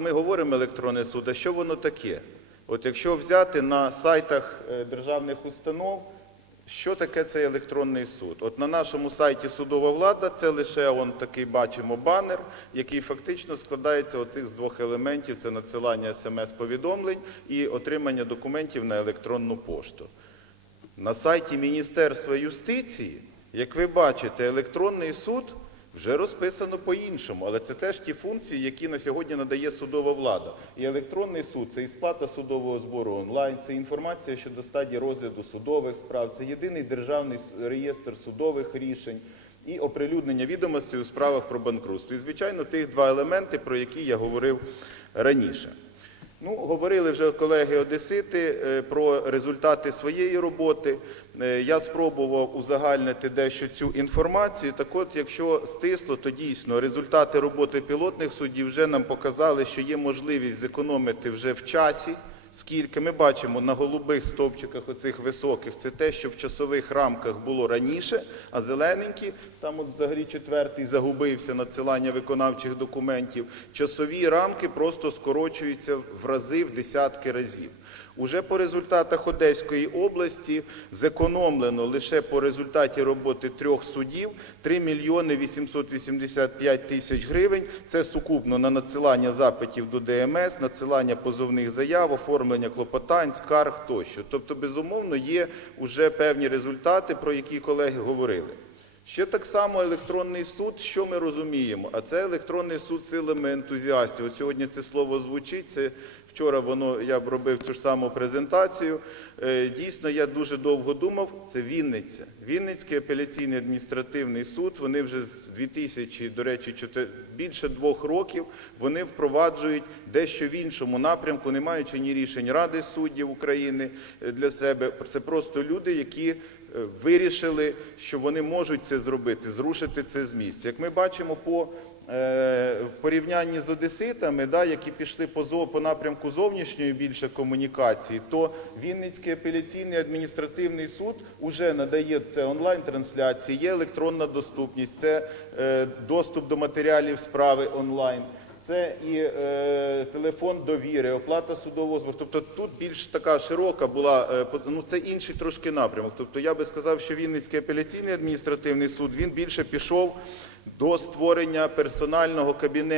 Ми говоримо електронний суд, а що воно таке? От якщо взяти на сайтах е, державних установ, що таке цей електронний суд? От на нашому сайті судова влада це лише он такий бачимо банер, який фактично складається оцих з двох елементів: це надсилання смс-повідомлень і отримання документів на електронну пошту. На сайті Міністерства юстиції, як ви бачите, електронний суд вже розписано по-іншому, але це теж ті функції, які на сьогодні надає судова влада. І електронний суд це і сплата судового збору онлайн, це інформація щодо стадії розгляду судових справ, це єдиний державний реєстр судових рішень і оприлюднення відомостей у справах про банкрутство. І, звичайно, тих два елементи, про які я говорив раніше. Ну, говорили вже колеги Одесити е, про результати своєї роботи. Е, Я спробував узагальнити дещо цю інформацію. Так от, якщо стисло, то дійсно результати роботи пілотних суддів вже нам показали, що є можливість зекономити вже в часі. Скільки ми бачимо на голубих стовпчиках оцих високих, це те, що в часових рамках було раніше, а зелененькі, там от взагалі четвертий загубився надсилання виконавчих документів. Часові рамки просто скорочуються в рази, в десятки разів. Уже по результатах Одеської області зекономлено лише по результаті роботи трьох судів 3 мільйони 885 тисяч гривень. Це сукупно на надсилання запитів до ДМС, надсилання позовних заяв, оформлення клопотань, скарг тощо. Тобто, безумовно, є вже певні результати, про які колеги говорили. Ще так само електронний суд, що ми розуміємо? А це електронний суд силами ентузіастів. От сьогодні це слово звучить. Це вчора воно я б робив цю ж саму презентацію. Е, Дійсно, я дуже довго думав. Це Вінниця. Вінницький апеляційний адміністративний суд. Вони вже з 2000, до речі, чотир- більше двох років вони впроваджують дещо в іншому напрямку, не маючи ні рішень Ради суддів України е, для себе. Це просто люди, які вирішили, що вони можуть це зробити, зрушити це з місця. Як ми бачимо по е, порівнянні з одеситами, да, які пішли по, по напрямку зовнішньої більше комунікації, то Вінницький апеляційний адміністративний суд уже надає це онлайн-трансляції, є електронна доступність, це е, доступ до матеріалів справи онлайн. Це і е, телефон довіри, оплата судового збору. Тобто тут більш така широка була е, ну, це інший трошки напрямок. Тобто я би сказав, що Вінницький апеляційний адміністративний суд він більше пішов до створення персонального кабінету.